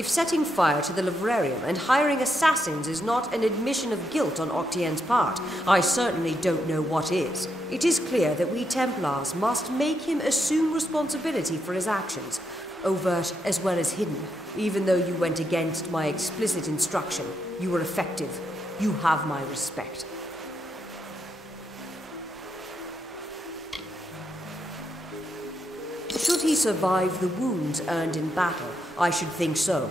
If setting fire to the librarium and hiring assassins is not an admission of guilt on Octien's part, I certainly don't know what is. It is clear that we Templars must make him assume responsibility for his actions, overt as well as hidden. Even though you went against my explicit instruction, you were effective. You have my respect. Should he survive the wounds earned in battle, I should think so.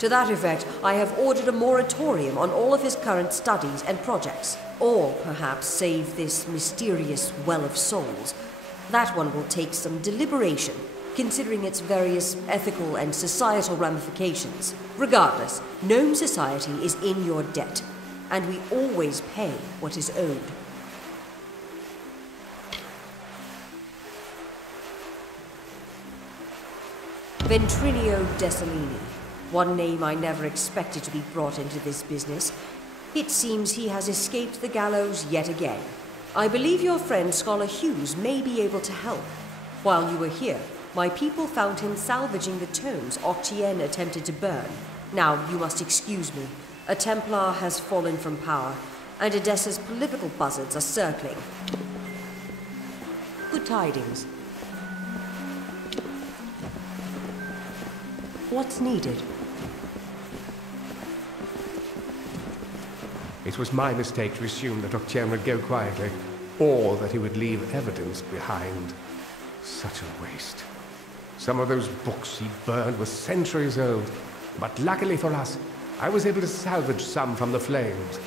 To that effect, I have ordered a moratorium on all of his current studies and projects. Or perhaps save this mysterious Well of Souls. That one will take some deliberation, considering its various ethical and societal ramifications. Regardless, gnome society is in your debt, and we always pay what is owed. Ventrinio Desalini. One name I never expected to be brought into this business. It seems he has escaped the gallows yet again. I believe your friend Scholar Hughes may be able to help. While you were here, my people found him salvaging the tomes Octien attempted to burn. Now, you must excuse me. A Templar has fallen from power, and Edessa's political buzzards are circling. Good tidings. What's needed? It was my mistake to assume that Octien would go quietly, or that he would leave evidence behind. Such a waste. Some of those books he burned were centuries old, but luckily for us, I was able to salvage some from the flames.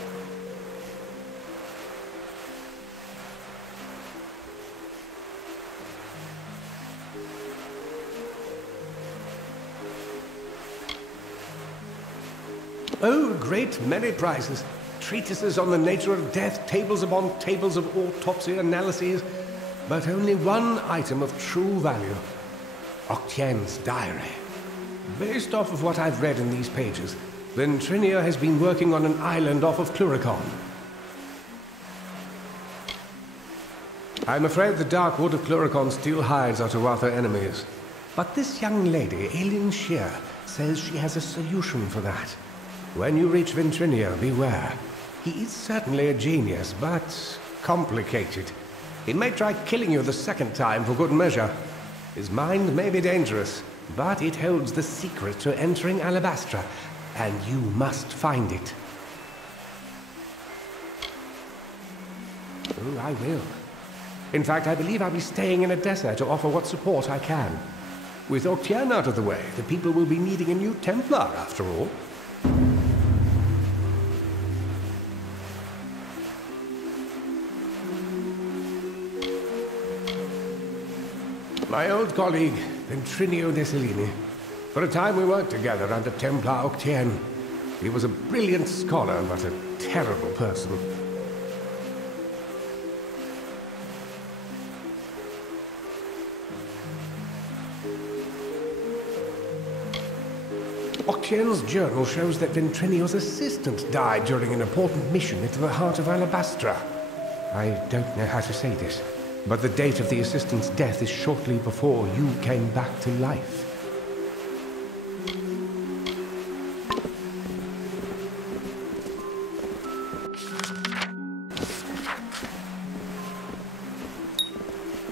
Oh, a great many prizes. Treatises on the nature of death, tables upon tables of autopsy analyses, but only one item of true value. Octien's diary. Based off of what I've read in these pages, Ventrinio has been working on an island off of Cluricon. I'm afraid the dark wood of Cluricon still hides our Tuatha enemies. But this young lady, Senshir, says she has a solution for that. When you reach Ventrinio, beware. He is certainly a genius, but complicated. He may try killing you the second time for good measure. His mind may be dangerous, but it holds the secret to entering Alabastra, and you must find it. Oh, I will. In fact, I believe I'll be staying in Edessa to offer what support I can. With Octien out of the way, the people will be needing a new Templar, after all. My old colleague, Ventrinio Desalini. For a time we worked together under Templar Octien. He was a brilliant scholar, but a terrible person. Octien's journal shows that Ventrinio's assistant died during an important mission into the heart of Alabastra. I don't know how to say this, but the date of the assistant's death is shortly before you came back to life.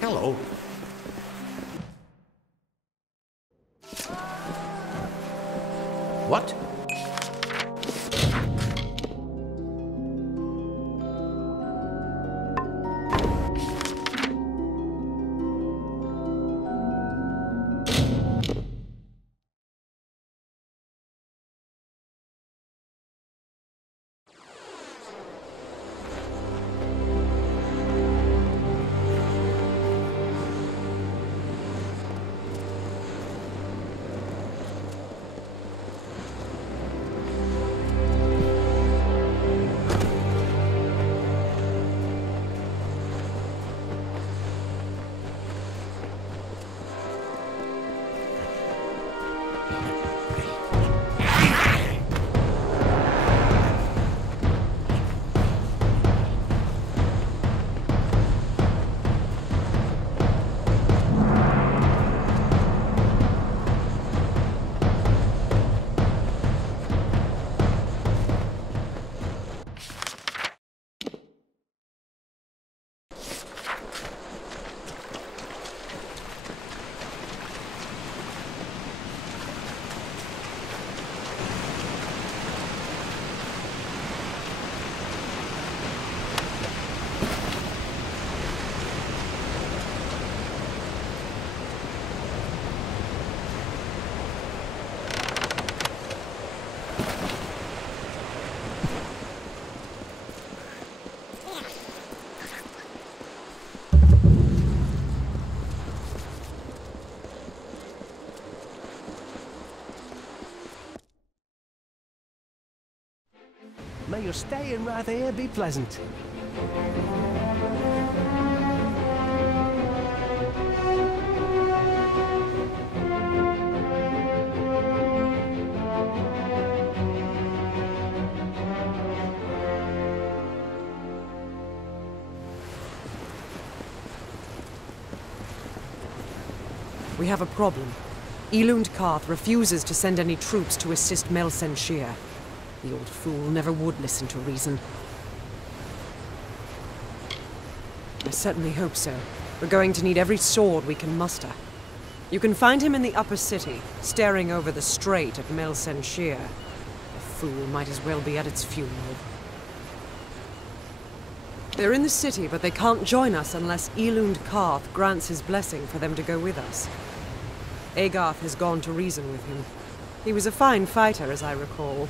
Hello. What? your stay in Rathair be pleasant. We have a problem. Elund Karth refuses to send any troops to assist Senshir. The old fool never would listen to reason. I certainly hope so. We're going to need every sword we can muster. You can find him in the upper city, staring over the strait at Senshir. The fool might as well be at its funeral. They're in the city, but they can't join us unless Elund Karth grants his blessing for them to go with us. Agarth has gone to reason with him. He was a fine fighter, as I recall,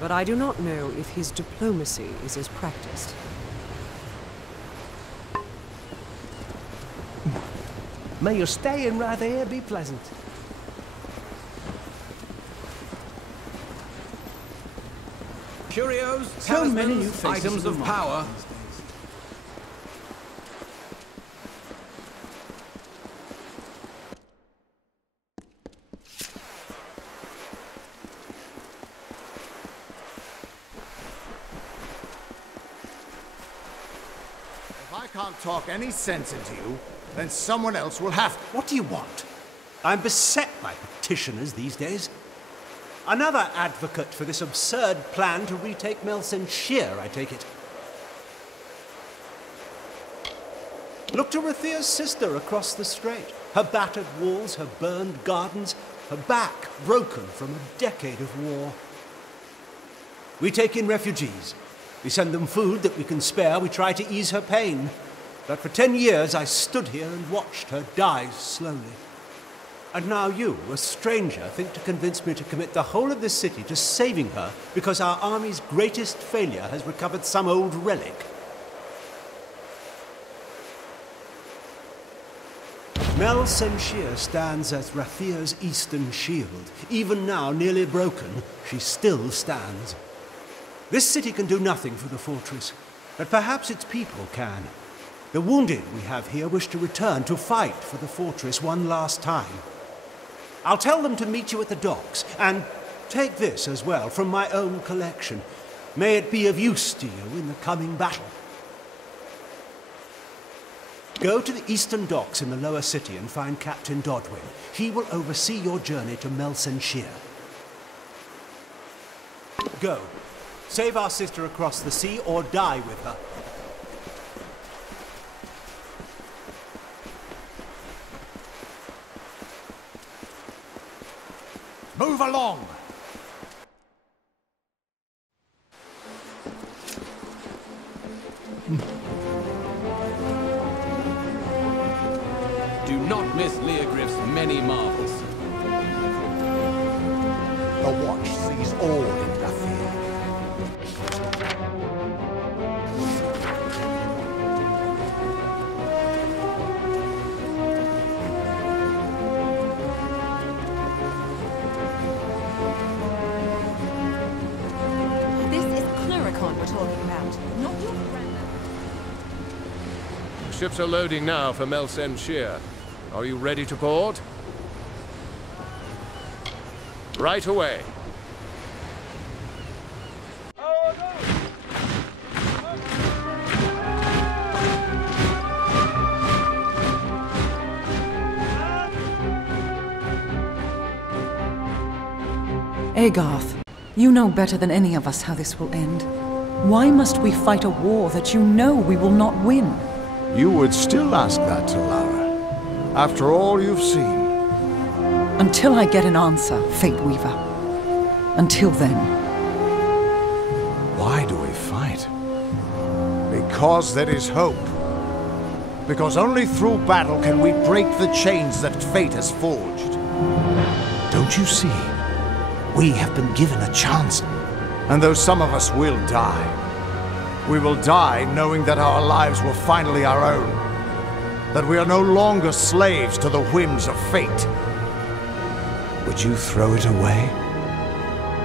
but I do not know if his diplomacy is as practiced. May your stay in Rathair be pleasant. Curios, So many new talismans, faces items in of the power. market these days. If I can't talk any sense into you, then someone else will have to. What do you want? I'm beset by petitioners these days. Another advocate for this absurd plan to retake Senshir, I take it. Look to Rathir's sister across the strait. Her battered walls, her burned gardens, her back broken from a decade of war. We take in refugees. We send them food that we can spare. We try to ease her pain. But for 10 years I stood here and watched her die slowly. And now you, a stranger, think to convince me to commit the whole of this city to saving her because our army's greatest failure has recovered some old relic. Senshir stands as Rathir's eastern shield. Even now, nearly broken, she still stands. This city can do nothing for the fortress, but perhaps its people can. The wounded we have here wish to return to fight for the fortress one last time. I'll tell them to meet you at the docks, and take this as well from my own collection. May it be of use to you in the coming battle. Go to the eastern docks in the lower city and find Captain Dodwin. He will oversee your journey to Senshir. Go. Save our sister across the sea or die with her. Move along! Do not miss Leogriff's many marvels. The watch sees all in Rathir. This is Cluricon we're talking about, not your friend. Ships are loading now for Senshir. Are you ready to board? Right away. Agarth, you know better than any of us how this will end. Why must we fight a war that you know we will not win? You would still ask that to Lara, after all you've seen. Until I get an answer, Fate Weaver. Until then. Why do we fight? Because there is hope. Because only through battle can we break the chains that fate has forged. Don't you see? We have been given a chance. And though some of us will die, we will die knowing that our lives were finally our own. That we are no longer slaves to the whims of fate. Would you throw it away?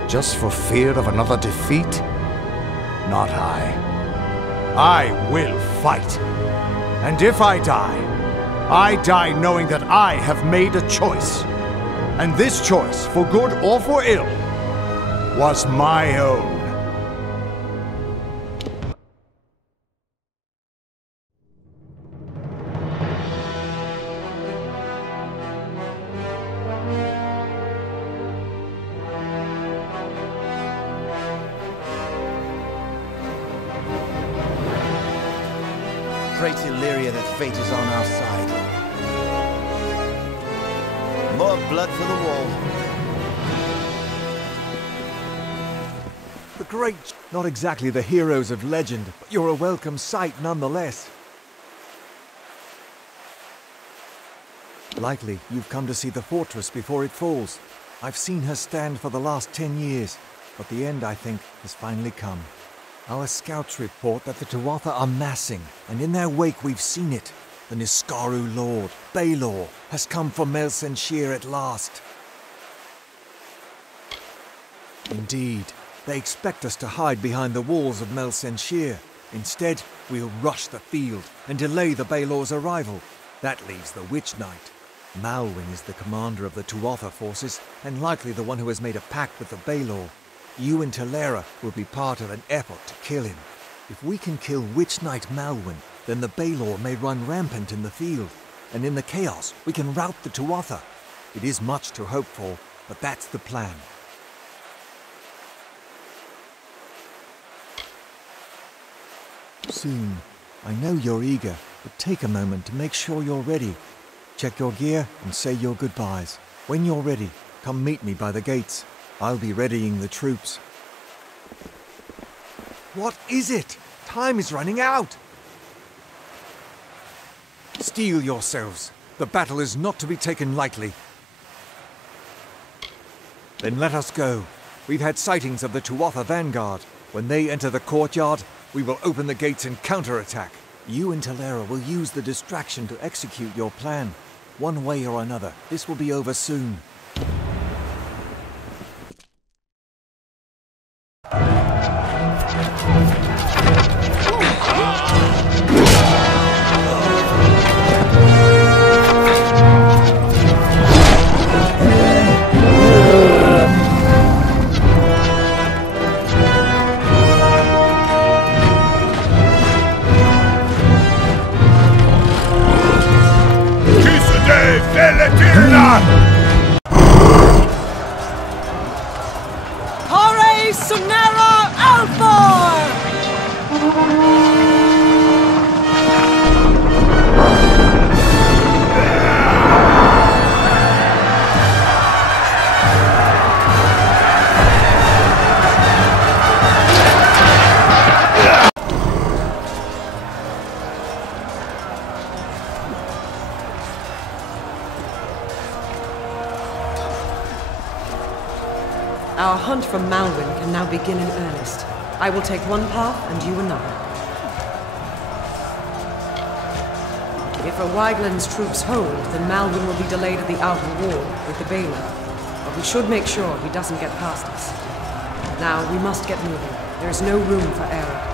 Just for fear of another defeat? Not I. I will fight. And if I die knowing that I have made a choice. And this choice, for good or for ill, was my own. Pray to Lyria that fate is on our side. More blood for the wall. The great, not exactly the heroes of legend, but you're a welcome sight nonetheless. Likely, you've come to see the fortress before it falls. I've seen her stand for the last 10 years, but the end, I think, has finally come. Our scouts report that the Tuatha are massing, and in their wake we've seen it. The Niskaru Lord, Baelor, has come for Senshir at last. Indeed, they expect us to hide behind the walls of Senshir. Instead, we'll rush the field and delay the Baelor's arrival. That leaves the Witch Knight. Malwyn is the commander of the Tuatha forces, and likely the one who has made a pact with the Baelor. You and Talera will be part of an effort to kill him. If we can kill Witch Knight Malwyn, then the Baelor may run rampant in the field, and in the chaos we can rout the Tuatha. It is much to hope for, but that's the plan. Soon. I know you're eager, but take a moment to make sure you're ready. Check your gear and say your goodbyes. When you're ready, come meet me by the gates. I'll be readying the troops. What is it? Time is running out! Steel yourselves. The battle is not to be taken lightly. Then let us go. We've had sightings of the Tuatha vanguard. When they enter the courtyard, we will open the gates and counterattack. You and Talera will use the distraction to execute your plan. One way or another, this will be over soon. Our hunt for Malwyn can now begin in earnest. I will take one path and you another. If Wygland's troops hold, then Malwyn will be delayed at the outer wall with the Baelor. But we should make sure he doesn't get past us. Now, we must get moving. There is no room for error.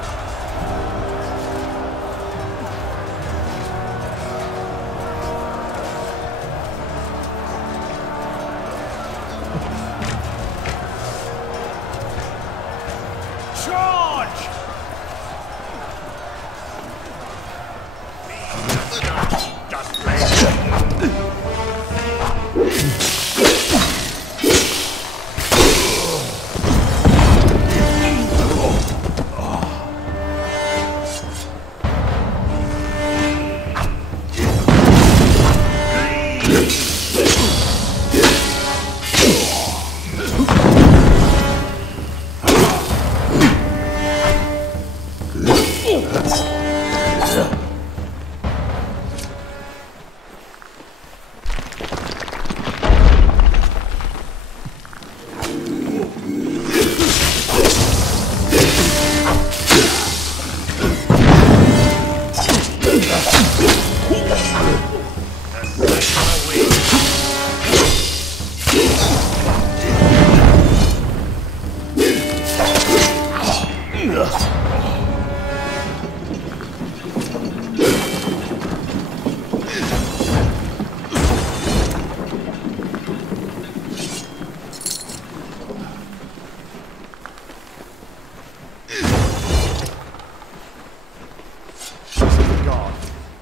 Ugh.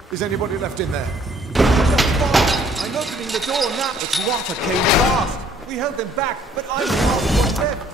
Is anybody left in there? I'm opening the door now. The Tuatha came fast. We held them back, but I'm the only one left.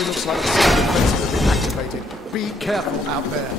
It looks like the defenses have been activated. Be careful out there.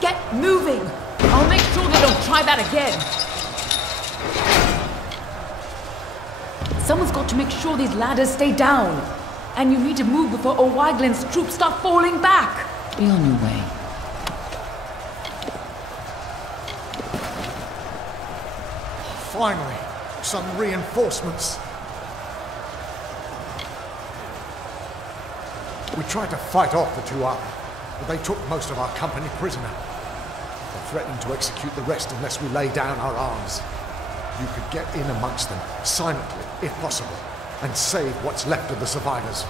Get moving! I'll make sure they don't try that again! Someone's got to make sure these ladders stay down. And you need to move before O'Wyglin's troops start falling back. Be on your way. Finally, some reinforcements. We tried to fight off the Tuatha, but they took most of our company prisoner. They're threatening to execute the rest unless we lay down our arms. You could get in amongst them, silently, if possible, and save what's left of the survivors.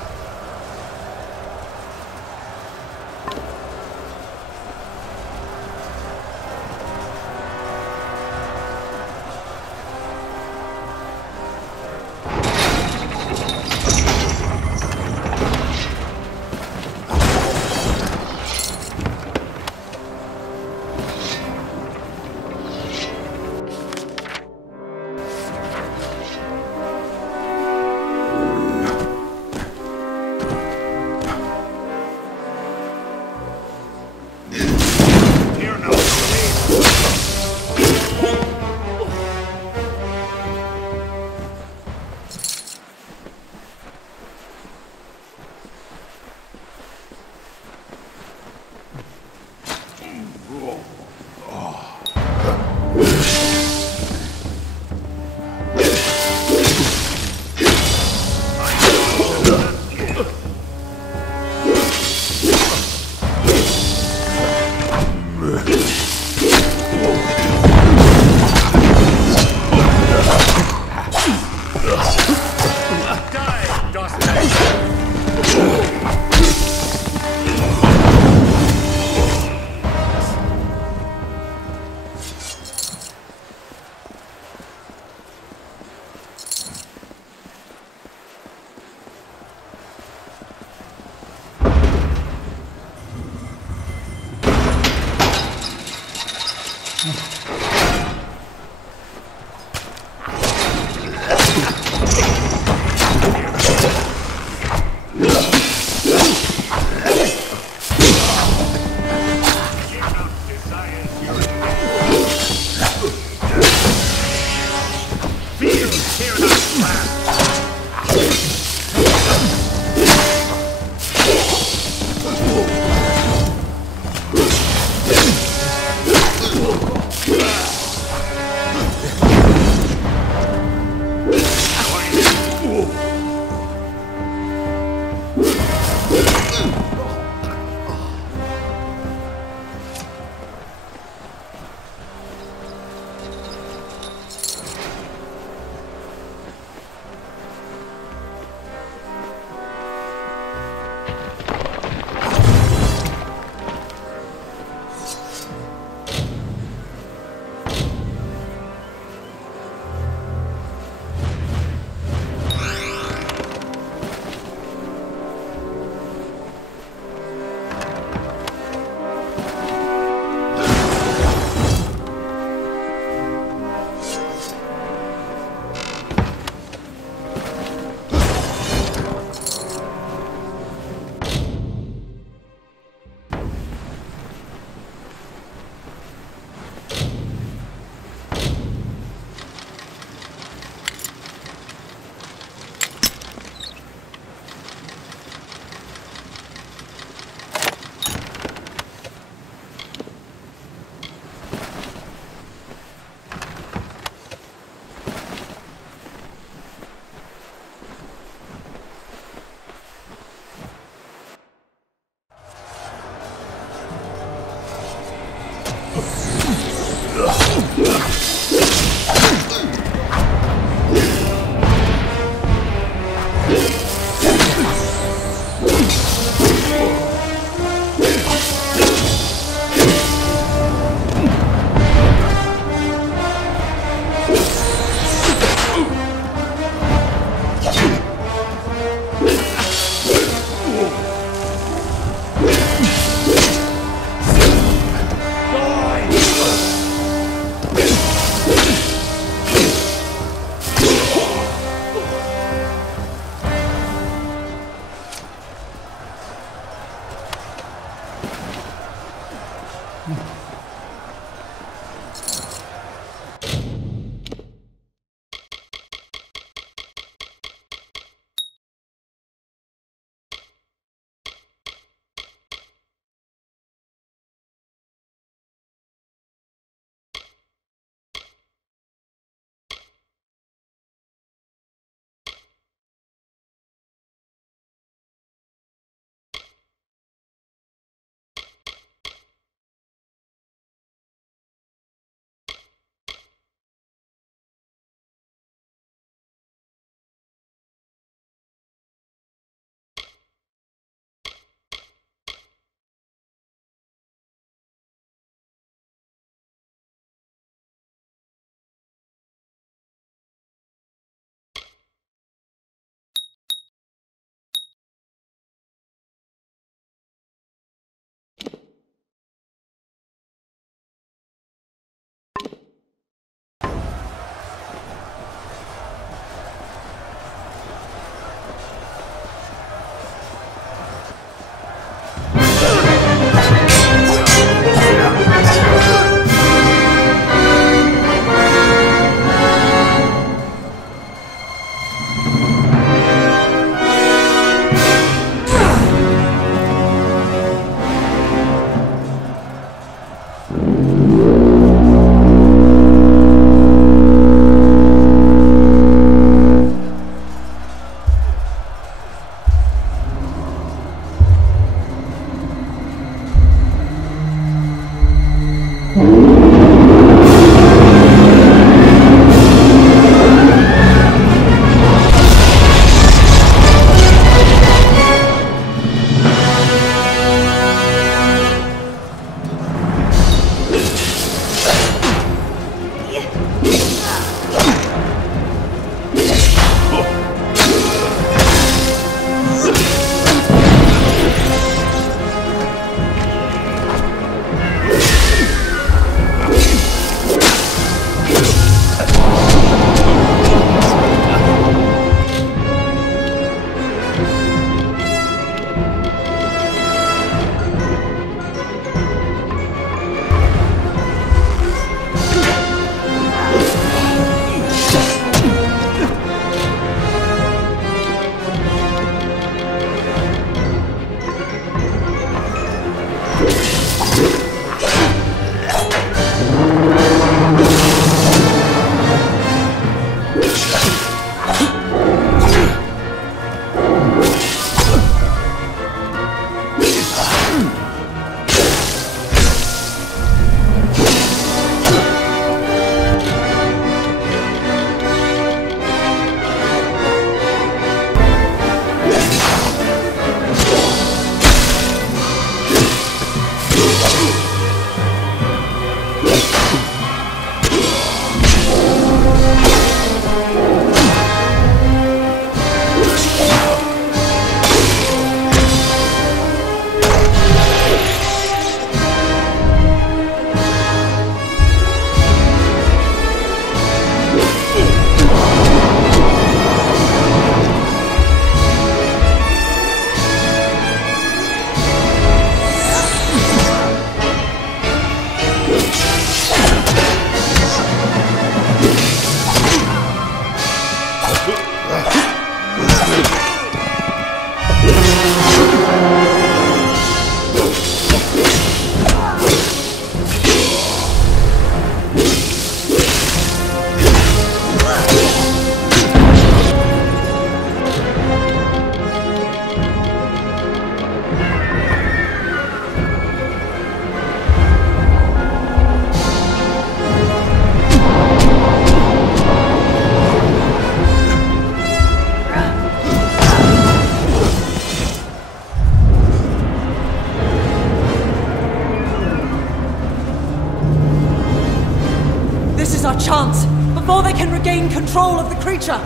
our chance before they can regain control of the creature.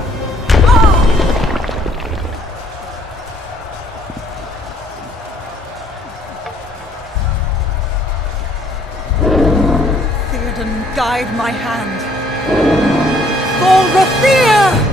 Theoden, guide my hand. For Rathir!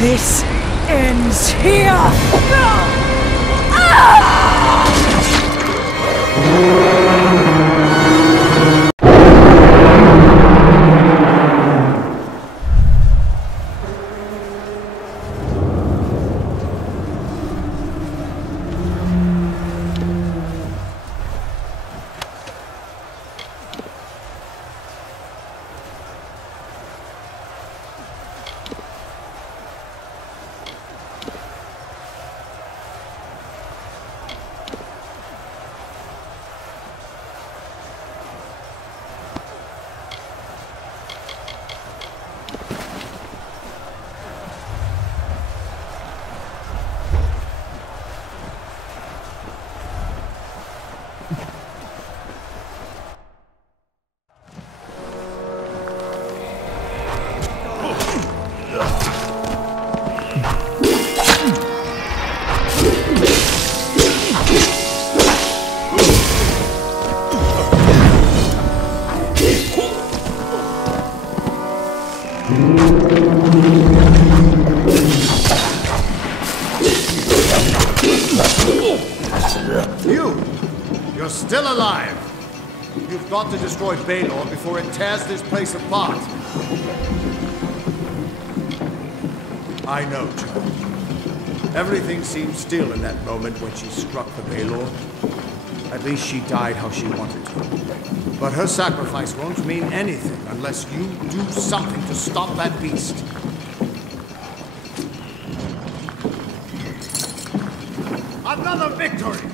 This ends here! You're still alive! You've got to destroy Balor before it tears this place apart. I know, child. Everything seemed still in that moment when she struck the Balor. At least she died how she wanted to. But her sacrifice won't mean anything unless you do something to stop that beast. Another victory!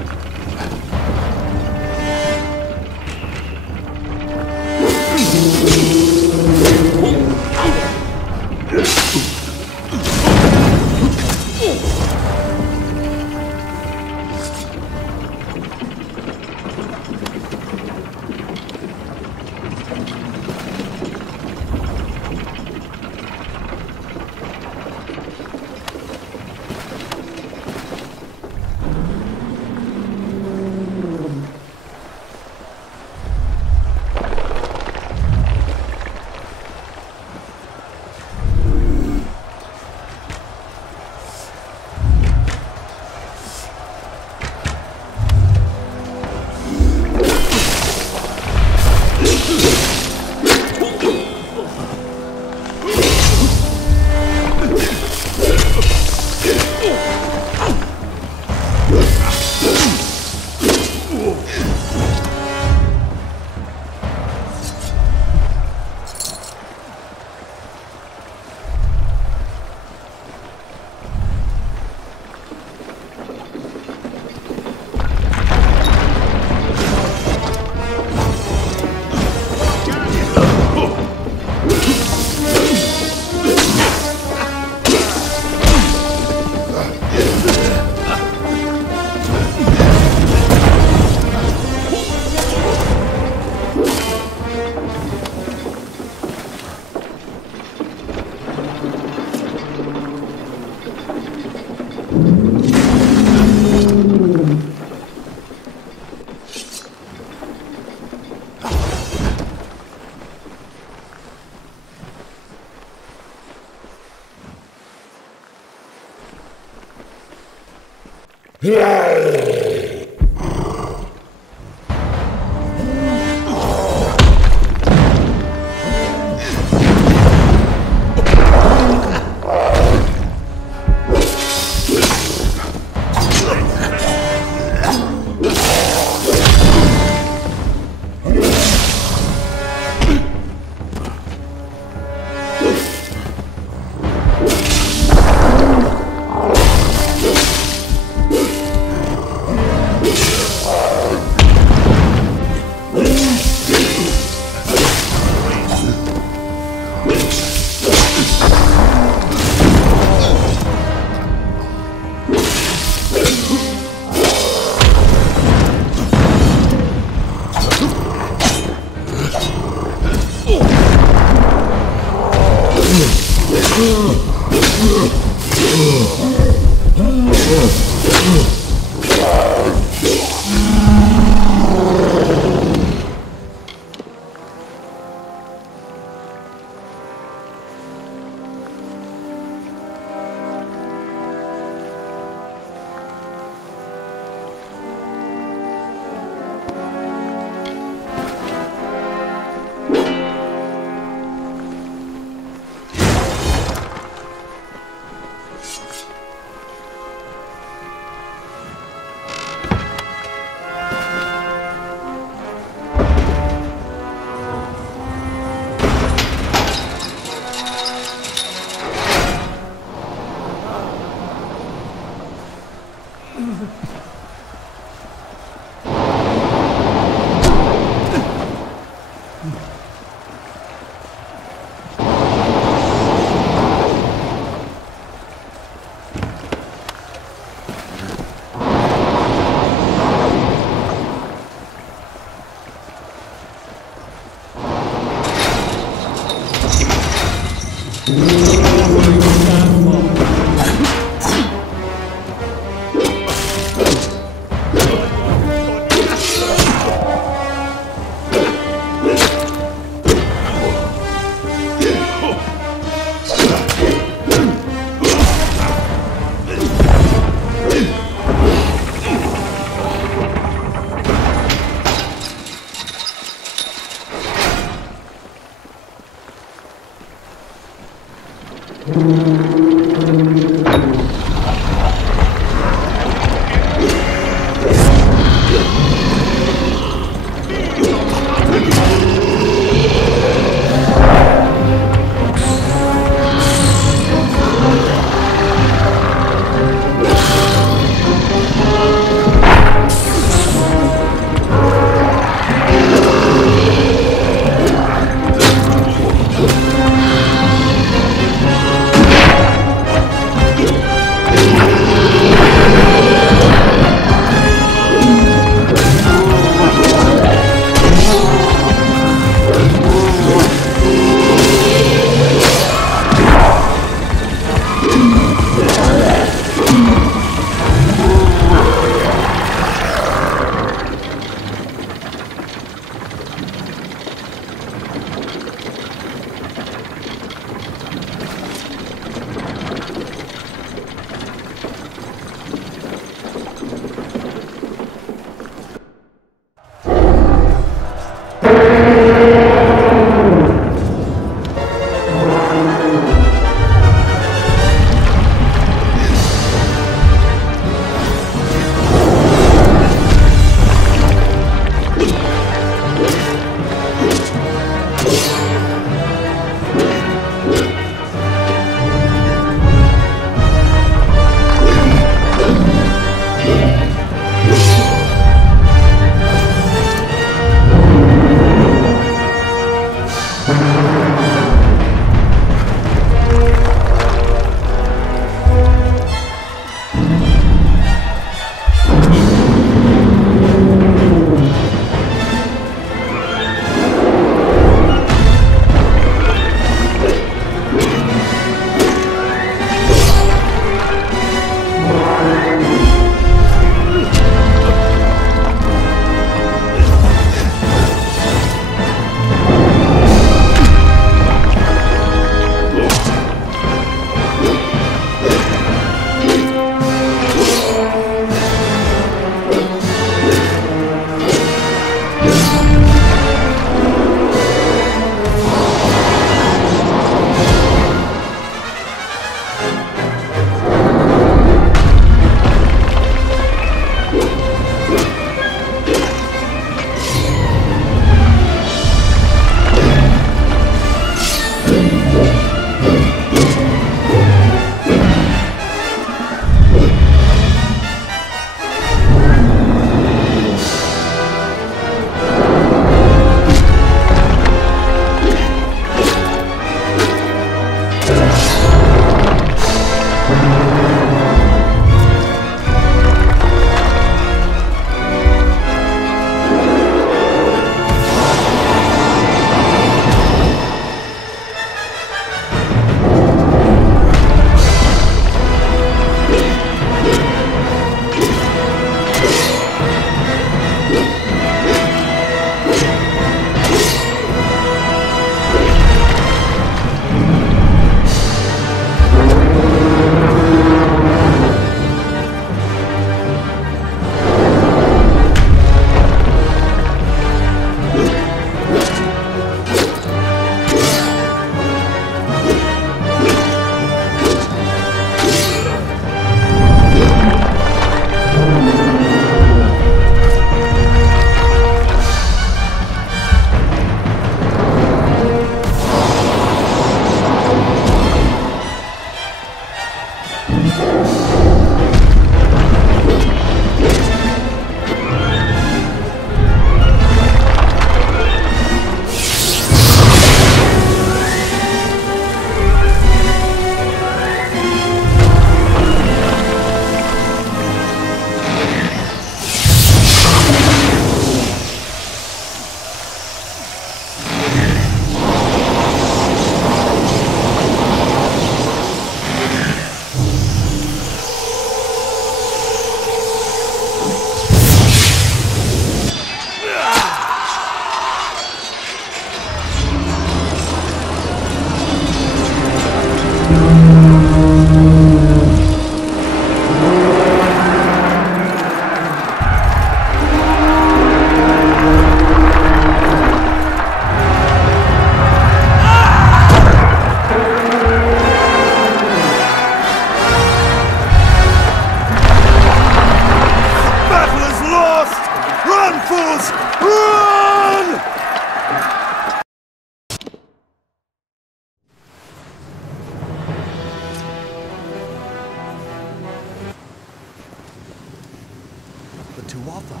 Tuatha.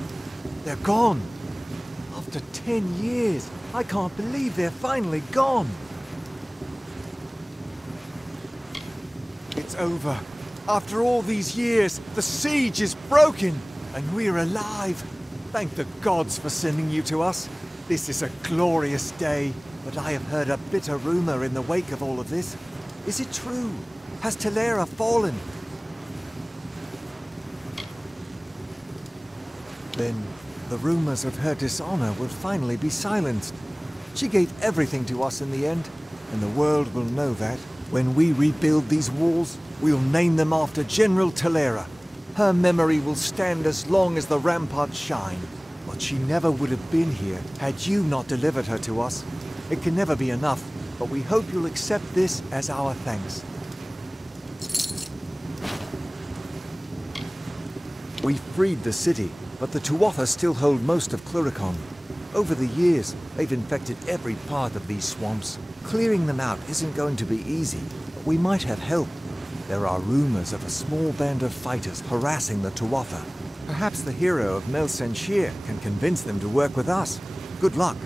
They're gone. After 10 years, I can't believe they're finally gone. It's over. After all these years, the siege is broken, and we're alive. Thank the gods for sending you to us. This is a glorious day, but I have heard a bitter rumor in the wake of all of this. Is it true? Has Mystyra fallen? Then the rumors of her dishonor will finally be silenced. She gave everything to us in the end, and the world will know that. When we rebuild these walls, we'll name them after General Mystyra. Her memory will stand as long as the ramparts shine. But she never would have been here had you not delivered her to us. It can never be enough, but we hope you'll accept this as our thanks. We freed the city, but the Tuatha still hold most of Cluricon. Over the years, they've infected every part of these swamps. Clearing them out isn't going to be easy, but we might have help. There are rumors of a small band of fighters harassing the Tuatha. Perhaps the hero of Senshir can convince them to work with us. Good luck.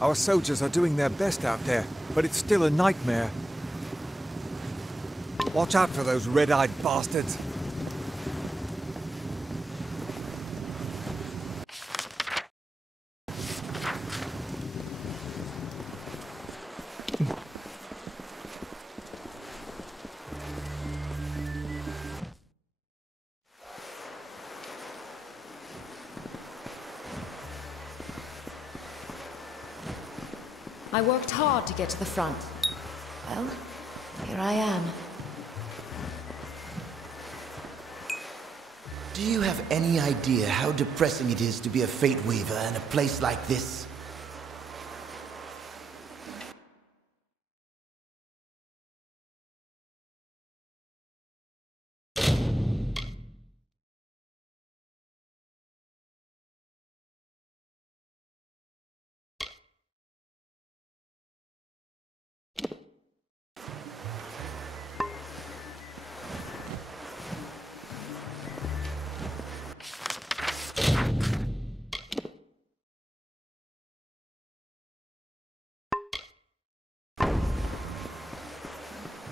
Our soldiers are doing their best out there, but it's still a nightmare. Watch out for those red-eyed bastards. I worked hard to get to the front. Well, here I am. Do you have any idea how depressing it is to be a Fate Weaver in a place like this?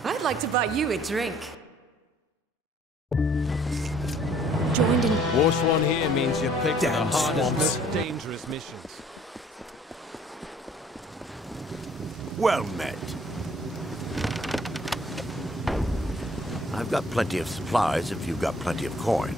I'd like to buy you a drink. Joined in. Warswan here means you picked the Damn hardest, swamps. most dangerous missions. Well met. I've got plenty of supplies if you've got plenty of coin.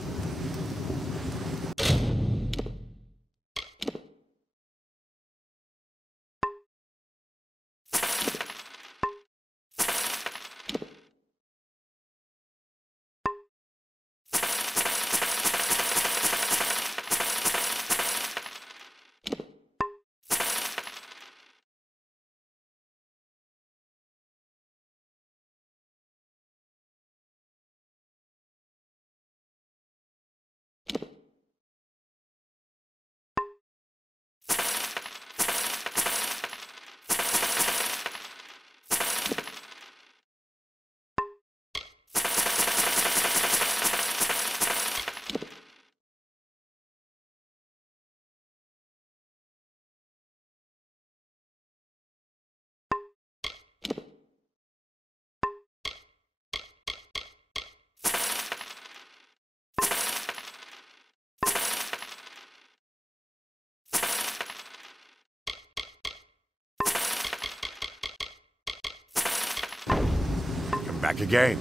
Back again.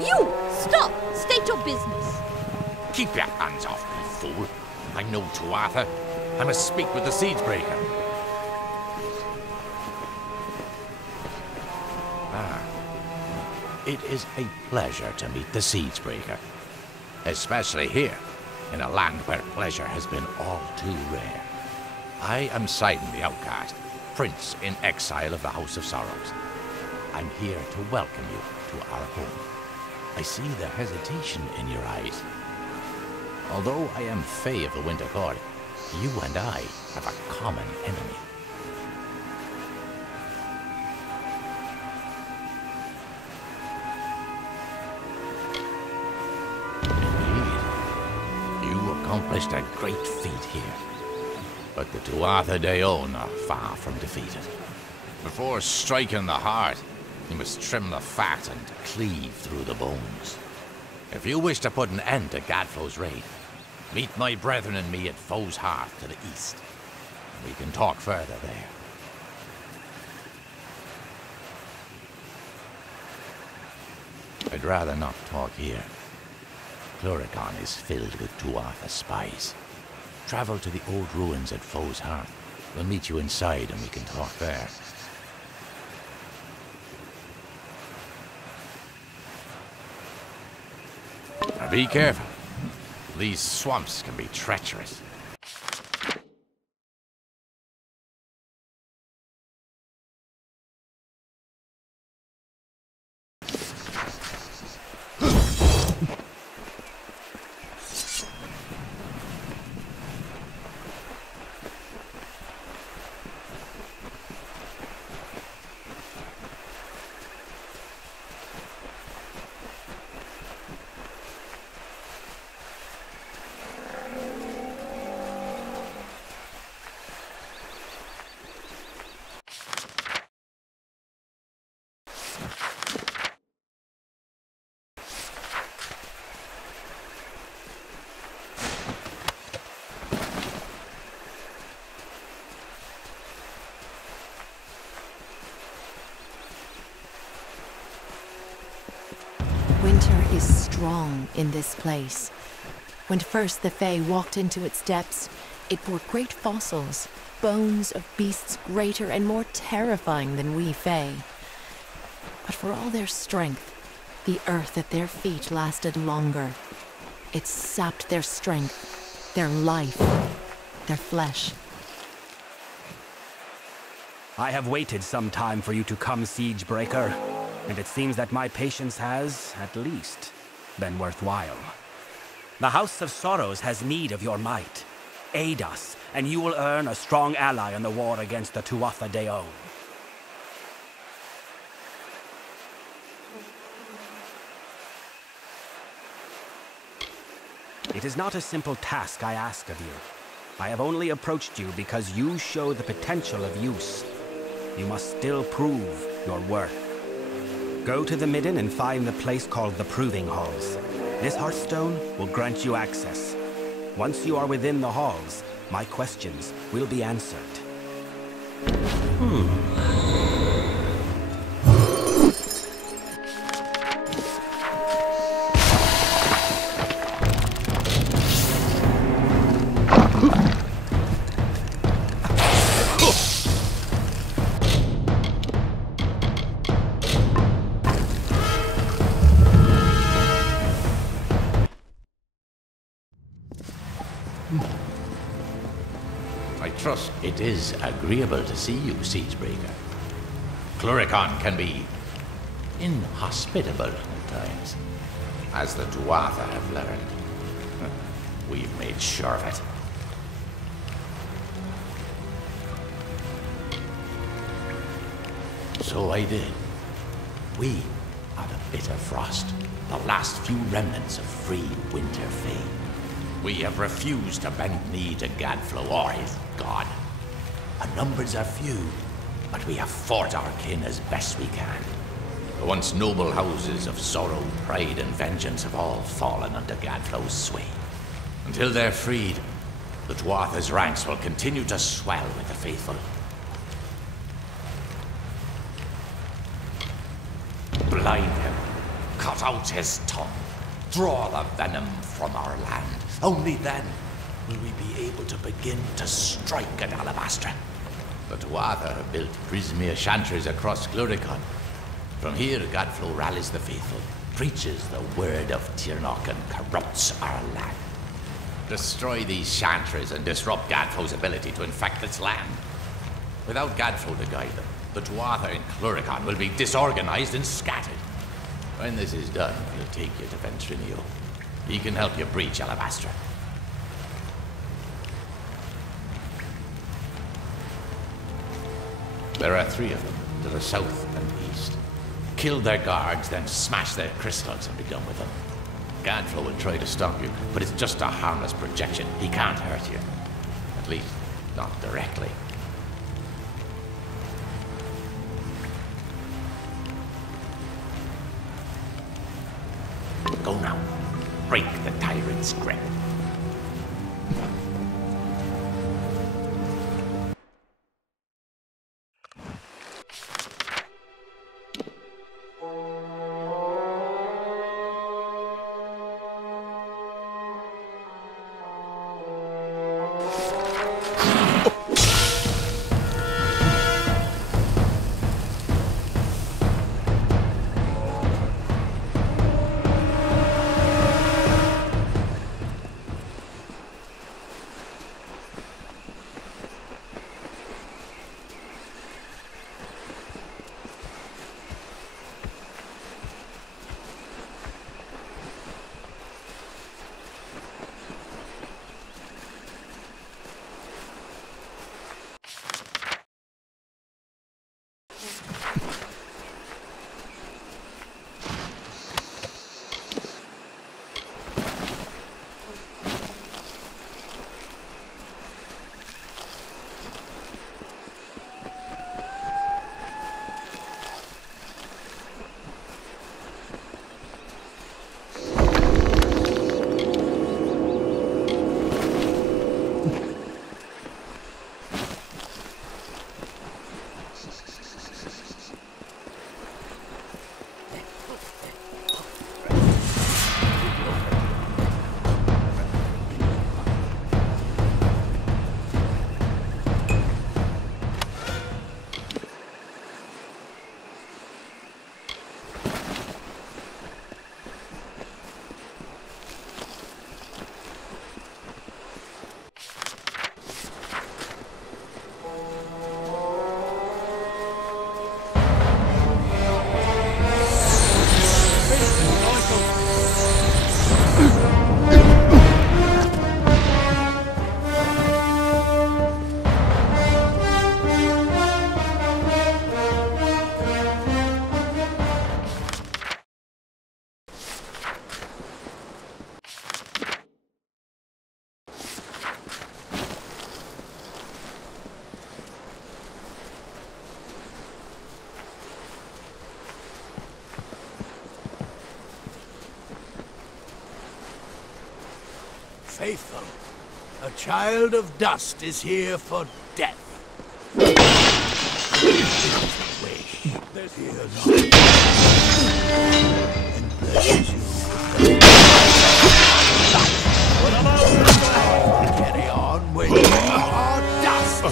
You! Stop! State your business. Keep your hands off me, fool. I'm no Tuatha. I must speak with the Siegebreaker. It is a pleasure to meet the Siegebreaker. Especially here, in a land where pleasure has been all too rare. I am Sidon the Outcast, Prince in exile of the House of Sorrows. I'm here to welcome you to our home. I see the hesitation in your eyes. Although I am Fae of the Winter Court, you and I have a common enemy. Indeed, you accomplished a great feat here. But the Tuatha De Own are far from defeated. Before striking the heart, you must trim the fat and cleave through the bones. If you wish to put an end to Gadflow's raid, meet my brethren and me at Foe's Hearth to the east. We can talk further there. I'd rather not talk here. Cluricon is filled with Tuatha spies. Travel to the old ruins at Foe's Hearth. We'll meet you inside and we can talk there. Now be careful. These swamps can be treacherous. Winter is strong in this place. When first the Fae walked into its depths, it bore great fossils, bones of beasts greater and more terrifying than we Fae. But for all their strength, the earth at their feet lasted longer. It sapped their strength, their life, their flesh. I have waited some time for you to come, Siegebreaker, and it seems that my patience has, at least, been worthwhile. The House of Sorrows has need of your might. Aid us, and you will earn a strong ally in the war against the Tuatha De Own. It is not a simple task I ask of you. I have only approached you because you show the potential of use. You must still prove your worth. Go to the Midden and find the place called the Proving Halls. This Hearthstone will grant you access. Once you are within the halls, my questions will be answered. I trust it is agreeable to see you, Siegebreaker. Cluricon can be inhospitable at times, as the Tuatha have learned. We've made sure of it. So I did. We are the Bitter Frost, the last few remnants of free Winter Fae. We have refused to bend knee to Gadflow or his god. Our numbers are few, but we have fought our kin as best we can. The once noble houses of sorrow, pride, and vengeance have all fallen under Gadflow's sway. Until they're freed, the Tuatha's ranks will continue to swell with the faithful. Blind him, cut out his tongue, draw the venom from our land. Only then will we be able to begin to strike at Alabastra. The Tuatha have built Prismere chantries across Cluricon. From here, Gadflow rallies the faithful, preaches the word of Tirnoch, and corrupts our land. Destroy these chantries and disrupt Gadflow's ability to infect its land. Without Gadflow to guide them, The Tuatha in Cluricon will be disorganized and scattered. When this is done, we'll take you to Ventrinio. He can help you breach Alabastra. There are 3 of them, to the south and east. Kill their guards, then smash their crystals and be done with them. Gadflow will try to stop you, but it's just a harmless projection. He can't hurt you. At least, not directly. Go now. Break the tyrant's grip. Faithful, a child of dust is here for death. Wish, fear not, and blesses you. Carry on when you are dust.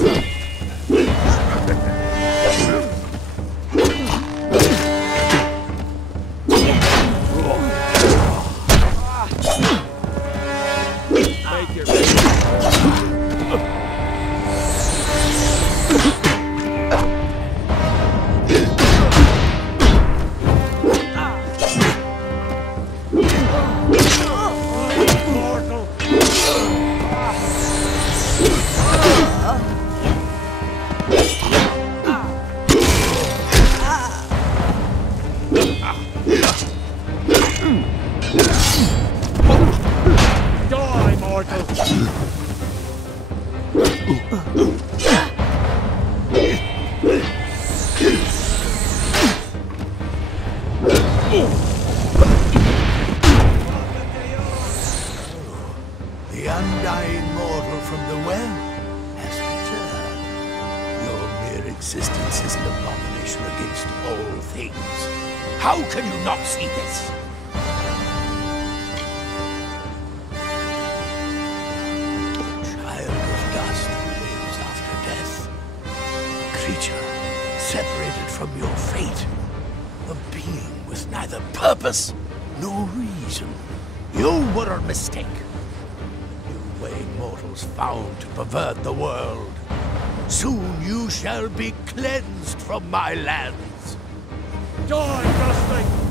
The undying mortal from the well has returned. Your mere existence is an abomination against all things. How can you not see this? Child of dust who lives after death. Creature separated from your fate. A being with neither purpose nor reason. You were a mistake. Way mortals found to pervert the world. Soon you shall be cleansed from my lands. Die, Dusty!